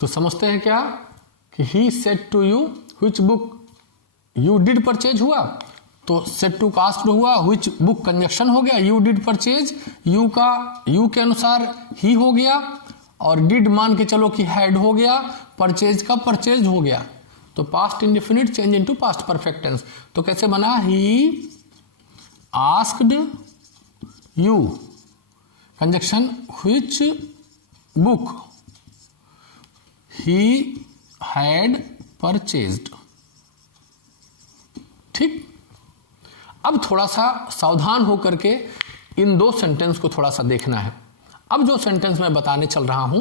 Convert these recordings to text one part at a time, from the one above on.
तो समझते हैं क्या कि he said to you which book you did purchase हुआ, तो सेड टू का आस्क्ड हुआ, व्हिच बुक कंजक्शन हो गया, यू डिड परचेज, यू के अनुसार ही हो गया, और डिड मान के चलो कि हैड हो गया, परचेज का परचेज हो गया। तो past indefinite change into past perfect tense. तो कैसे बना, he asked you conjunction which book he had purchased. ठीक, अब थोड़ा सा सावधान होकर के इन दो सेंटेंस को थोड़ा सा देखना है। अब जो सेंटेंस मैं बताने चल रहा हूं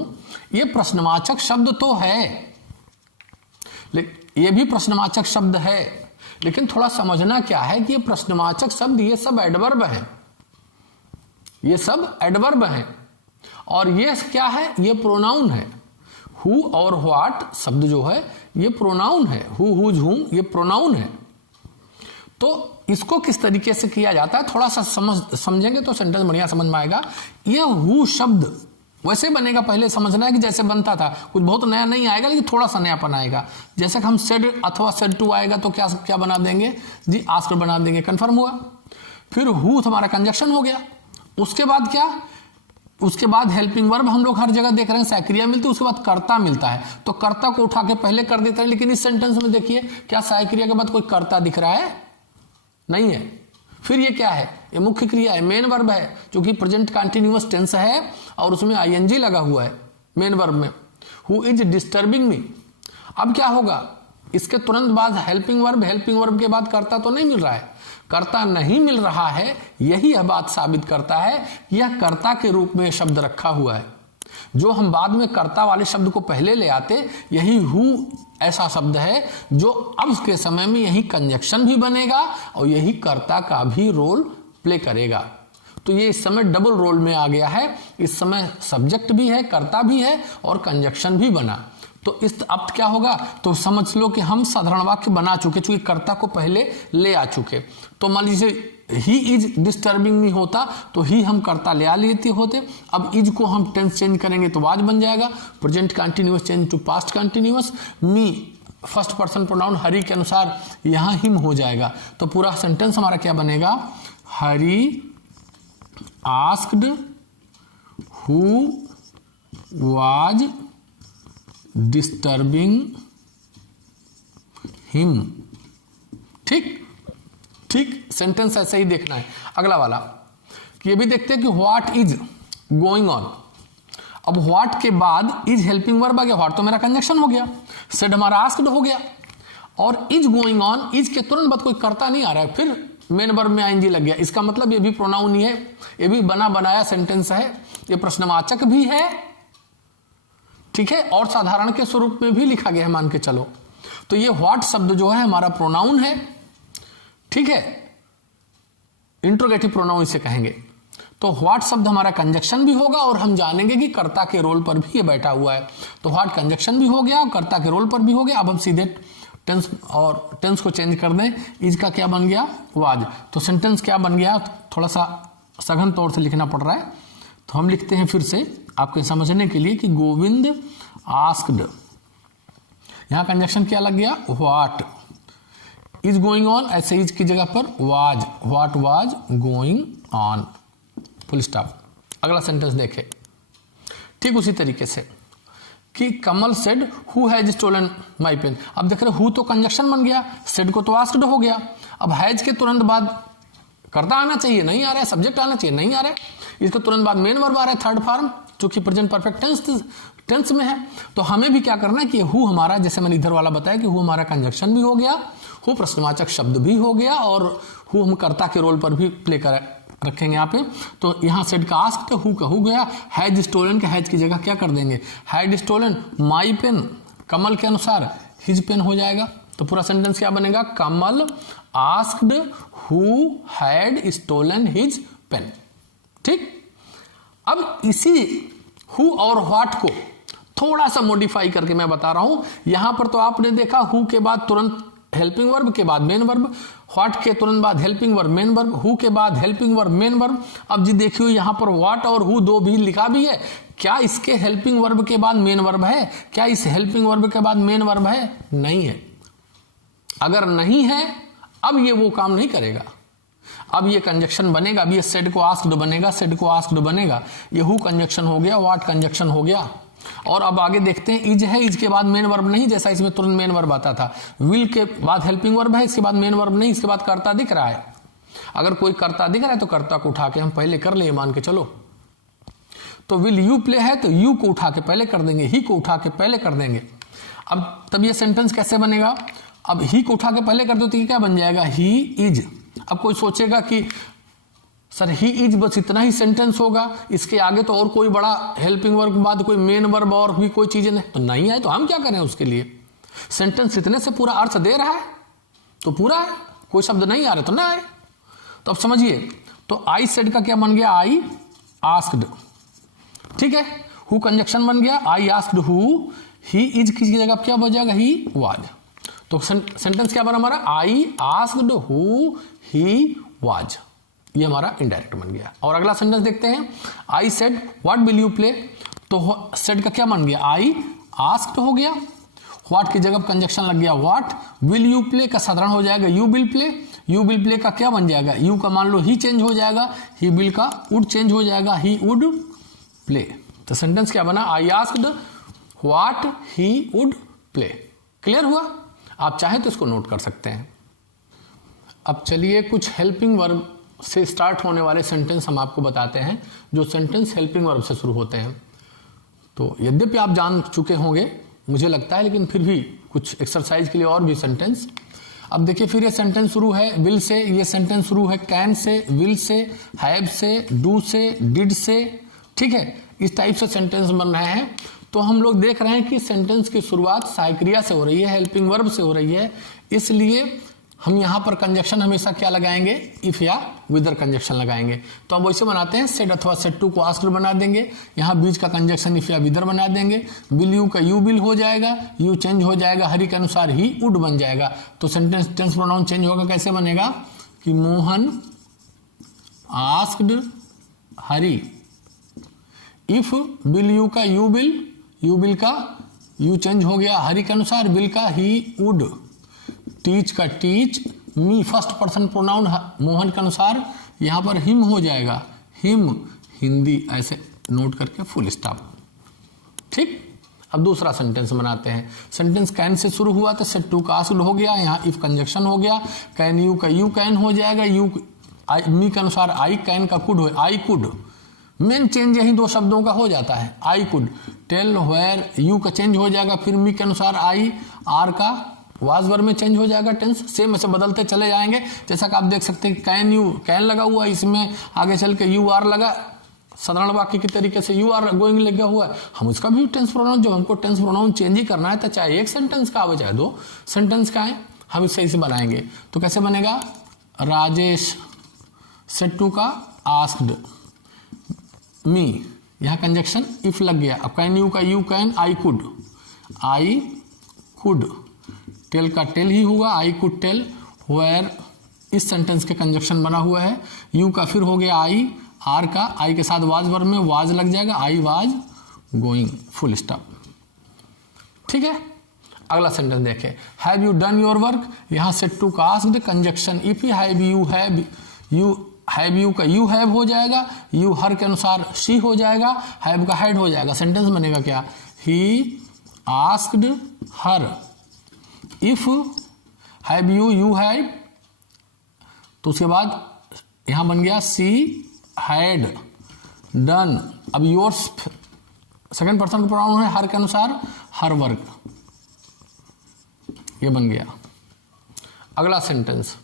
ये प्रश्नवाचक शब्द तो है, ये भी प्रश्नवाचक शब्द है, लेकिन थोड़ा समझना क्या है कि ये प्रश्नवाचक शब्द ये सब एडवर्ब हैं, ये सब एडवर्ब हैं, और ये क्या है, ये प्रोनाउन है। हु और व्हाट शब्द जो है ये प्रोनाउन है, हु हुज हुम ये प्रोनाउन है। तो इसको किस तरीके से किया जाता है थोड़ा सा समझेंगे तो सेंटेंस बढ़िया समझ में आएगा। यह हु शब्द वैसे बनेगा, पहले समझना है कि जैसे बनता था, कुछ बहुत नया नहीं आएगा, लेकिन थोड़ा सा नयापन आएगा। जैसे कि हम सेड अथवा सेड टू आएगा तो क्या क्या बना देंगे जी, आस्क्ड बना देंगे, कंफर्म हुआ। फिर हु हमारा कंजक्शन हो गया, उसके बाद क्या, उसके बाद हेल्पिंग वर्ब हम लोग हर जगह देख रहे हैं, सहायक्रिया मिलती है, उसके बाद कर्ता मिलता है, तो कर्ता को उठा के पहले कर देते हैं। लेकिन इस सेंटेंस में देखिए क्या सहायक्रिया के बाद कोई कर्ता दिख रहा है, नहीं है। फिर ये क्या है, ये मुख्य क्रिया है, मेन वर्ब है, जो कि प्रेजेंट कंटीन्यूअस टेंस है और उसमें आईएनजी लगा हुआ है मेन वर्ब में। हु इज डिस्टर्बिंग मी, अब क्या होगा, इसके तुरंत बाद हेल्पिंग वर्ब के बाद कर्ता तो नहीं मिल रहा है, कर्ता नहीं मिल रहा है, यही यह बात साबित करता है यह कर्ता के रूप में शब्द रखा हुआ है। जो हम बाद में कर्ता वाले शब्द को पहले ले आते, यही हु ऐसा शब्द है जो अब के समय में यही कंजक्शन भी बनेगा और यही कर्ता का भी रोल प्ले करेगा। तो ये इस समय डबल रोल में आ गया है, इस समय सब्जेक्ट भी है, कर्ता भी है और कंजक्शन भी बना। तो इस अब क्या होगा, तो समझ लो कि हम साधारण वाक्य बना चुके, चूंकि कर्ता को पहले ले आ चुके। तो मान लीजिए ही इज डिस्टर्बिंग मी होता तो ही हम कर्ता ले आ लेते होते, अब इज को हम टेंस चेंज करेंगे तो वाज बन जाएगा, present continuous change to past continuous, me first person pronoun हरि के अनुसार यहां हिम हो जाएगा। तो पूरा सेंटेंस हमारा क्या बनेगा, Hari asked who was disturbing him. ठीक, सेंटेंस ऐसे ही देखना है। अगला वाला ये भी देखते हैं कि व्हाट इज गोइंग ऑन। अब व्हाट के बाद इज हेल्पिंग वर्ब आ गया, व्हाट तो मेरा कंजक्शन हो गया, सेड हमारा आस्क्ड हो गया, और इज गोइंग ऑन, इज के तुरंत बाद कोई कर्ता नहीं आ रहा है, फिर मेन वर्ब में आईएनजी लग गया। इसका मतलब ये भी प्रोनाउन ही है, ये भी बना बनाया सेंटेंस है, ये प्रश्नवाचक भी है, ठीक है, और साधारण के स्वरूप में भी लिखा गया है मान के चलो। तो ये व्हाट शब्द जो है हमारा प्रोनाउन है, ठीक है, इंट्रोगेटिव प्रोनाउन इसे कहेंगे। तो व्हाट शब्द हमारा कंजक्शन भी होगा और हम जानेंगे कि कर्ता के रोल पर भी ये बैठा हुआ है। तो व्हाट कंजक्शन भी हो गया और कर्ता के रोल पर भी हो गया। अब हम सीधे टेंस को चेंज कर दें, इज का क्या बन गया, वाज। तो सेंटेंस क्या बन गया, थोड़ा सा सघन तौर से लिखना पड़ रहा है, तो हम लिखते हैं फिर से आपके समझने के लिए कि गोविंद आस्क्ड, यहां कंजक्शन क्या लग गया, व्हाट इज गोइंग ऑन, ऐसे इज की जगह पर was, what was going on, full stop. अगला सेंटेंस देखे ठीक उसी तरीके से कि Kamal said who has stolen my pen. अब देख रहे हु तो कंजक्शन बन गया, सेड को तो आस्क्ड हो गया, अब हैज के तुरंत बाद कर्ता आना चाहिए, नहीं आ रहा है, सब्जेक्ट आना चाहिए, नहीं आ रहा है, इसके तुरंत बाद मेन वर्ब आ रहा है, थर्ड फॉर्म, जो कि प्रेजेंट परफेक्ट टेंस में है। तो हमें भी क्या करना है कि हु हमारा, जैसे मैंने इधर वाला बताया कि हु हमारा कंजक्शन भी हो गया, हु प्रश्नवाचक शब्द भी हो गया, और हु हम कर्ता के रोल पर भी प्ले कर रखेंगे यहाँ पे। तो यहाँ सेड का आस्क्ड, हु का हु गया, हैज स्टोलन के हैज की जगह क्या कर देंगे, हैड स्टोलन माई पेन, कमल के अनुसार हिज पेन हो जाएगा। तो पूरा सेंटेंस क्या बनेगा, Kamal asked who had stolen his pen. ठीक, अब इसी हु और व्हाट को थोड़ा सा मॉडिफाई करके मैं बता रहा हूं। यहां पर तो आपने देखा हु के बाद तुरंत हेल्पिंग वर्ब के बाद मेन वर्ब, व्हाट के तुरंत बाद helping verb main verb, who के बाद हेल्पिंग वर्ब मेन वर्ब। अब जी देखियो यहाँ पर व्हाट और हु दो भी लिखा भी है, क्या इसके हेल्पिंग वर्ब के बाद मेन वर्ब है? क्या इस हेल्पिंग वर्ब के बाद मेन वर्ब है? नहीं है। अगर नहीं है अब ये वो काम नहीं करेगा, अब ये कंजक्शन बनेगा, अब ये सेड को आस्क्ड बनेगा, सेड को आस्क्ड बनेगा, ये हु कंजक्शन हो गया, व्हाट कंजक्शन हो गया। और अब आगे देखते हैं, इज है, इज के बाद मेन वर्ब नहीं, जैसा इसमें तुरंत मेन वर्ब आता था। विल के बाद हेल्पिंग वर्ब है, इसके बाद मेन वर्ब नहीं, इसके बाद कर्ता दिख रहा है। अगर कोई कर्ता दिख रहा है तो कर्ता को उठा के हम पहले कर ले, मान के चलो। तो विल यू प्ले है तो यू को उठा के पहले कर देंगे, ही को उठा के पहले कर देंगे। अब तब ये सेंटेंस कैसे बनेगा? अब ही को उठा के पहले कर दो तो क्या बन जाएगा? He is. अब कोई सोचेगा कि सर ही इज बस इतना ही सेंटेंस होगा, इसके आगे तो और कोई बड़ा हेल्पिंग वर्ब के बाद कोई मेन वर्ब और भी कोई चीजें नहीं, तो नहीं है तो हम क्या करें उसके लिए? सेंटेंस इतने से पूरा अर्थ दे रहा है तो पूरा है, कोई शब्द नहीं आ रहा तो ना आए। तो अब समझिए, तो आई सेड का क्या बन गया? आई आस्क्ड, ठीक है। हु कंजक्शन बन गया, I asked who, he is की जगह क्या बन जाएगा? He was. तो सेंटेंस क्या बना हमारा? I asked who he was, ये हमारा इनडायरेक्ट बन गया। और अगला सेंटेंस देखते हैं, I said what will you play, तो सेड का क्या बन गया? आई आस्क्ड हो गया, व्हाट की जगह कंजक्शन लग गया व्हाट, विल यू प्ले का साधारण हो जाएगा you will play, you will play का क्या बन जाएगा? यू का मान लो ही चेंज हो जाएगा, ही विल का वुड चेंज हो जाएगा, ही वुड प्ले। तो सेंटेंस क्या बना? I asked what he would play. Clear हुआ? आप चाहे तो इसको नोट कर सकते हैं। अब चलिए कुछ हेल्पिंग वर्ब से स्टार्ट होने वाले सेंटेंस हम आपको बताते हैं, जो सेंटेंस हेल्पिंग वर्ब से शुरू होते हैं। तो यद्यपि आप जान चुके होंगे मुझे लगता है, लेकिन फिर भी कुछ एक्सरसाइज के लिए और भी सेंटेंस। अब देखिए फिर ये सेंटेंस शुरू है विल से, ये सेंटेंस शुरू है can say, will say, have से, डू से, डिड से, ठीक है। इस टाइप से सेंटेंस बन रहे हैं। तो हम लोग देख रहे हैं कि सेंटेंस की शुरुआत सहायक्रिया से हो रही है, हेल्पिंग वर्ब से हो रही है, इसलिए हम यहां पर कंजक्शन हमेशा क्या लगाएंगे? इफ या विदर कंजक्शन लगाएंगे। तो अब वैसे बनाते हैं, सेड अथवा सेड टू को आस्क्ड बना देंगे, यहां बीच का कंजक्शन इफ या विदर बना देंगे, विल यू का यू विल हो जाएगा, यू चेंज हो जाएगा, हरि के अनुसार ही वुड बन जाएगा। तो सेंटेंस टेंस प्रोनाउन चेंज होगा, कैसे बनेगा कि Mohan asked Hari. If will you का यू विल का यू चेंज हो गया, हरि के अनुसार, विल का ही वुड, टीच का टीच, मी फर्स्ट पर्सन प्रोनाउन मोहन के अनुसार, यहां पर हिम हो जाएगा, हिम हिंदी, ऐसे नोट करके फुल स्टॉप, ठीक। अब दूसरा सेंटेंस बनाते हैं। सेंटेंस कैन से शुरू हुआ तो सेड टू का आस्क्ड हो गया, यहाँ इफ कंजक्शन हो गया, कैन यू का यू कैन हो जाएगा, यू मी के अनुसार आई, कैन का कुड हो, आई कुड। मेन चेंज यही दो शब्दों का हो जाता है, I could tell where, you का चेंज हो जाएगा, फिर मी के अनुसार आई, आर का वाज वर्ब में चेंज हो जाएगा, टेंस सेम ऐसे बदलते चले जाएंगे। जैसा कि आप देख सकते हैं कैन यू, कैन लगा हुआ है, इसमें आगे चल के यू आर लगा, साधारण वाक्य की तरीके से यू आर गोइंग लगा हुआ है, हम उसका भी टेंस प्रोनाउन, जब हमको टेंस प्रोनाउन चेंज ही करना है तो चाहे एक सेंटेंस का आवे चाहे दो सेंटेंस का है, हम इसे इसे बनाएंगे। तो कैसे बनेगा? राजेश सेड टू का आस्क्ड मी, यहाँ कंजक्शन इफ लग गया, अब कैन यू का you can, I could, tell का टेल ही हुआ, आई कुड टेल वेयर, इस सेंटेंस के कंजक्शन बना हुआ है, यू का फिर हो गया आई, आर का आई के साथ वाज वर्ब में वाज लग जाएगा, I was going, full stop, ठीक है। अगला सेंटेंस देखें, have you done your work, यहाँ सेड टू का asked, conjunction if, have you का यू हैव हो जाएगा, यू हर के अनुसार शी हो जाएगा, हैव का हैड हो जाएगा। सेंटेंस बनेगा क्या? He asked her, if have you had, तो उसके बाद यहां बन गया सी हैड डन। अब योर्स सेकंड पर्सन का प्रोनाउन है, हर के अनुसार हर वर्क, ये बन गया। अगला sentence,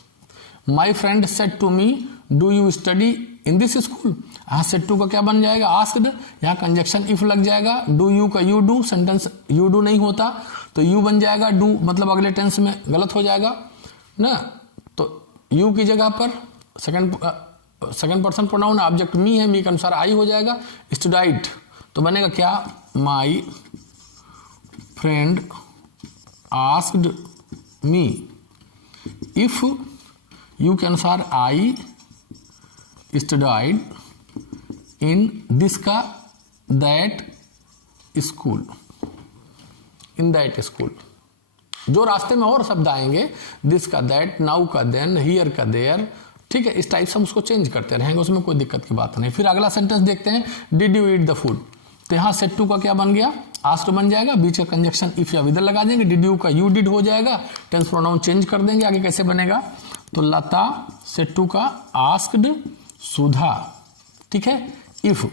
my friend said to me do you study in this school, यहाँ सेड टू का क्या बन जाएगा? आस्क्ड, यहाँ कंजक्शन इफ लग जाएगा, डू यू का you do, sentence you do नहीं होता तो यू बन जाएगा, डू मतलब अगले टेंस में गलत हो जाएगा ना, तो यू की जगह पर सेकंड पर्सन प्रोनाउन, ऑब्जेक्ट मी है, मी के अनुसार आई हो जाएगा, स्टूडाइट, तो बनेगा क्या? My friend asked me if you के अनुसार आई स्टडीड इन दिस का that school, in that school. जो रास्ते में और शब्द आएंगे, दिस का दैट, नाउ का देन, हियर का देयर, ठीक है, इस टाइप से हम उसको चेंज करते रहेंगे, उसमें कोई दिक्कत की बात नहीं। फिर अगला सेंटेंस देखते हैं, did you eat the food. तो यहाँ सेट टू का क्या बन गया, आस्क्ड बन जाएगा, बीच का कंजक्शन इफ या विद लगा देंगे, डिड यू का यू डिड हो जाएगा, टेंस प्रोनाउन चेंज कर देंगे। आगे कैसे बनेगा, तो लता सेट टू का आस्क्ड सुधा, ठीक है, इफ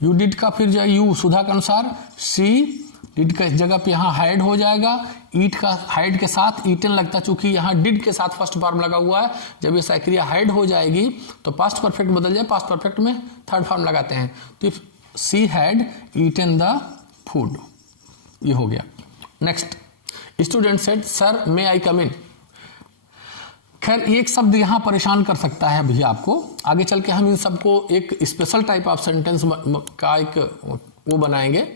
यू डिड का फिर जाए यू सुधा के अनुसार, सी डिड का इस जगह पे यहाँ हाइड हो जाएगा, ईट का हाइड के साथ ईटन लगता है, चूंकि यहाँ डिड के साथ फर्स्ट फॉर्म लगा हुआ है, जब ये साइक्रिया हाइड हो जाएगी तो पास्ट परफेक्ट बदल जाए, पास्ट परफेक्ट में थर्ड फॉर्म लगाते हैं, तो if she had eaten the food, ये हो गया। Next, student said sir may I come in. खैर एक शब्द यहां परेशान कर सकता है भैया आपको, आगे चल के हम इन सबको एक स्पेशल टाइप ऑफ सेंटेंस का एक वो बनाएंगे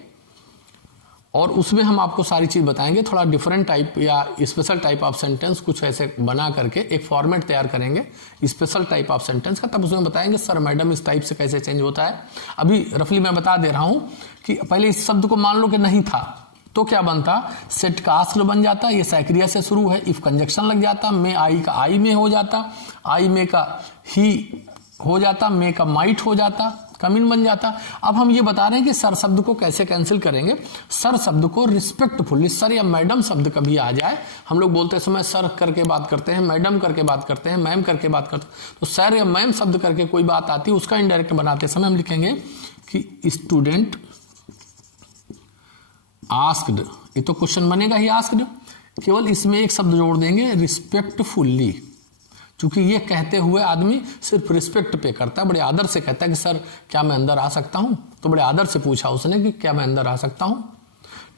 और उसमें हम आपको सारी चीज बताएंगे, थोड़ा डिफरेंट टाइप या स्पेशल टाइप ऑफ सेंटेंस कुछ ऐसे बना करके एक फॉर्मेट तैयार करेंगे स्पेशल टाइप ऑफ सेंटेंस का, तब उसमें बताएंगे सर मैडम इस टाइप से कैसे चेंज होता है। अभी रफली मैं बता दे रहा हूं कि पहले इस शब्द को मान लो कि नहीं था तो क्या बनता, सेट का आस्क्ड बन जाता, ये साइक्रिया से शुरू है, इफ कंजक्शन लग जाता, मे आई का आई में हो जाता, आई में का ही हो जाता, मे का माइट हो जाता, कमिन बन जाता। अब हम ये बता रहे हैं कि सर शब्द को कैसे कैंसिल करेंगे। सर शब्द को रिस्पेक्टफुली, सर या मैडम शब्द कभी आ जाए, हम लोग बोलते समय सर करके बात करते हैं, मैडम करके बात करते हैं, मैम करके बात करते हैं, तो सर या मैम शब्द करके कोई बात आती है उसका इनडायरेक्ट बनाते समय हम लिखेंगे कि स्टूडेंट आस्क्ड, ये तो क्वेश्चन बनेगा ही आस्क्ड, केवल इसमें एक शब्द जोड़ देंगे रिस्पेक्टफुल्ली, क्योंकि ये कहते हुए आदमी सिर्फ रिस्पेक्ट पे करता है, बड़े आदर से कहता है कि सर क्या मैं अंदर आ सकता हूं, तो बड़े आदर से पूछा उसने कि क्या मैं अंदर आ सकता हूं,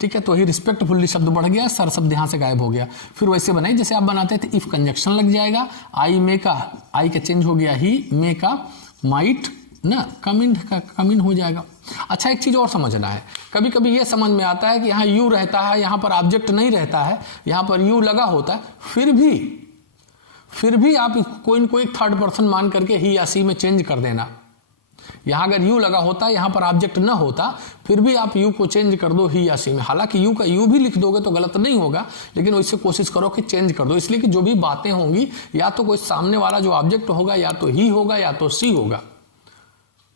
ठीक है, तो ही रिस्पेक्टफुल्ली शब्द बढ़ गया, सर शब्द यहां से गायब हो गया। फिर वैसे बनाई जैसे आप बनाते थे, इफ कंजक्शन लग जाएगा, आई में का आई का चेंज हो गया ही, में का माइट ना, कमिन हो जाएगा। अच्छा एक चीज और समझना है, कभी कभी ये समझ में आता है कि यहाँ यू रहता है, यहाँ पर ऑब्जेक्ट नहीं रहता है, यहाँ पर यू लगा होता है, फिर भी आप कोई न कोई थर्ड पर्सन मान करके ही या सी में चेंज कर देना। यहां अगर यू लगा होता, यहां पर ऑब्जेक्ट ना होता, फिर भी आप यू को चेंज कर दो ही या सी में। हालांकि यू का यू भी लिख दोगे तो गलत नहीं होगा, लेकिन वैसे कोशिश करो कि चेंज कर दो, इसलिए कि जो भी बातें होंगी या तो कोई सामने वाला जो ऑब्जेक्ट होगा या तो ही होगा या तो सी होगा।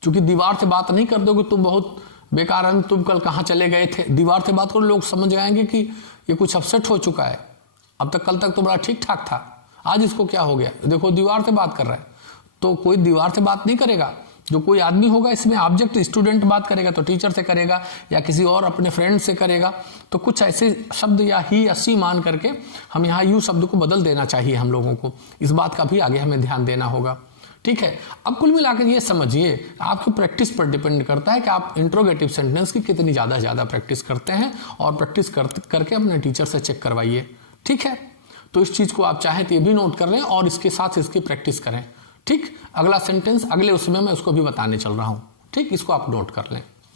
क्योंकि दीवार से बात नहीं कर दोगे तुम बहुत बेकार है, तुम कल कहां चले गए थे, दीवार से बात करो लोग समझ जाएंगे कि ये कुछ अपसेट हो चुका है, अब तक कल तक तो बड़ा ठीक ठाक था, आज इसको क्या हो गया, देखो दीवार से बात कर रहा है। तो कोई दीवार से बात नहीं करेगा, जो कोई आदमी होगा इसमें ऑब्जेक्ट, स्टूडेंट बात करेगा तो टीचर से करेगा या किसी और अपने फ्रेंड से करेगा, तो कुछ ऐसे शब्द या ही या सी मान करके हम यहाँ यू शब्द को बदल देना चाहिए हम लोगों को, इस बात का भी आगे हमें ध्यान देना होगा, ठीक है। अब कुल मिलाकर ये समझिए आपकी प्रैक्टिस पर डिपेंड करता है कि आप इंट्रोगेटिव सेंटेंस की कितनी ज्यादा प्रैक्टिस करते हैं, और प्रैक्टिस करके अपने टीचर से चेक करवाइए, ठीक है। तो इस चीज को आप चाहें तो ये भी नोट कर लें और इसके साथ इसकी प्रैक्टिस करें, ठीक। अगला सेंटेंस अगले उसमें मैं उसको भी बताने चल रहा हूं, ठीक, इसको आप नोट कर लें।